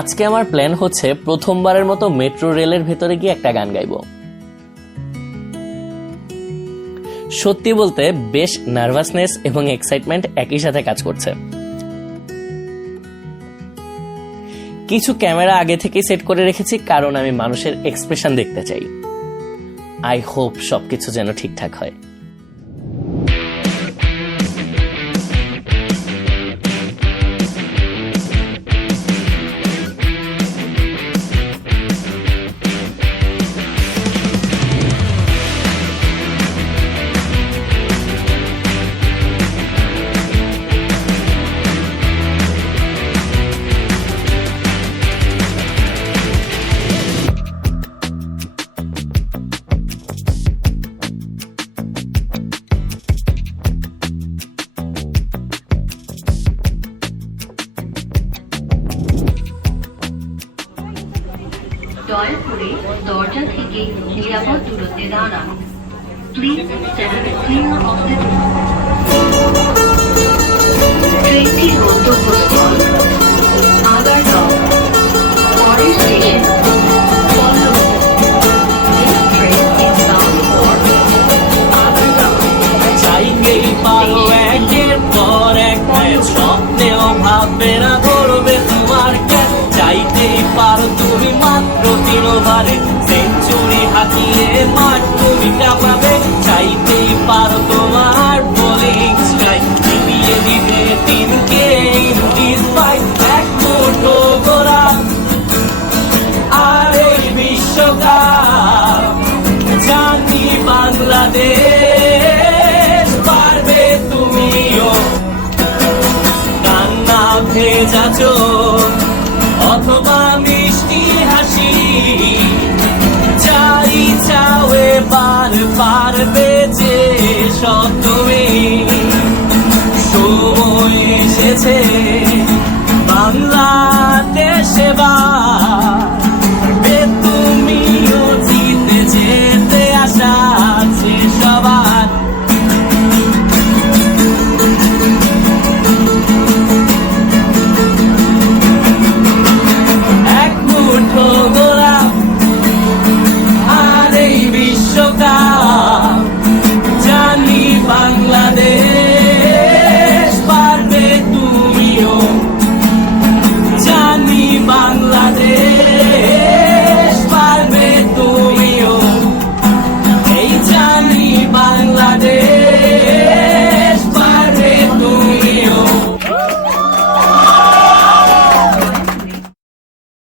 আজকে আমার প্ল্যান হচ্ছে প্রথমবারের মতো মেট্রো রেলের ভেতরে গিয়ে একটা গান গাইবো। সত্যি বলতে বেশ নার্ভাসনেস এবং এক্সাইটমেন্ট একই সাথে কাজ করছে। কিছু ক্যামেরা আগে থেকেই সেট করে রেখেছি, কারণ আমি মানুষের এক্সপ্রেশন দেখতে চাই। আই হোপ সবকিছু যেন ঠিকঠাক হয়। দয়া করে দরজা থেকে নিরাপদ দূরত্বে দাঁড়ান। Please stand clear of the door. ট্রেনটির গন্তব্যস্থল আগারগাঁও, পরের station Pallabi. This train is bound for Agargaon. চাইতেই পারো একের পর এক স্বপ্নেও ভাববে না করবে তোমার ক্যাচ। চাইতেই পারো তুমি মাত্র 3 ওভারে সেঞ্চুরি হাঁকিয়ে মাঠ তুমি কাঁপাবে। চাইতেই পারো তোমার বোলিং স্ট্রাইক মিলিয়ে দিতে 3কে ইন্ডিজ পাই। এক মুঠো গোড়া আর এই বিশ্বকাপ জানি বাংলাদেশ পারবে তুমিও। কান্না ভেজা চোখ অথবা মিষ্টি হাসি, চাই চাও এবার পারবে যে সব তুমি। সময় এসেছে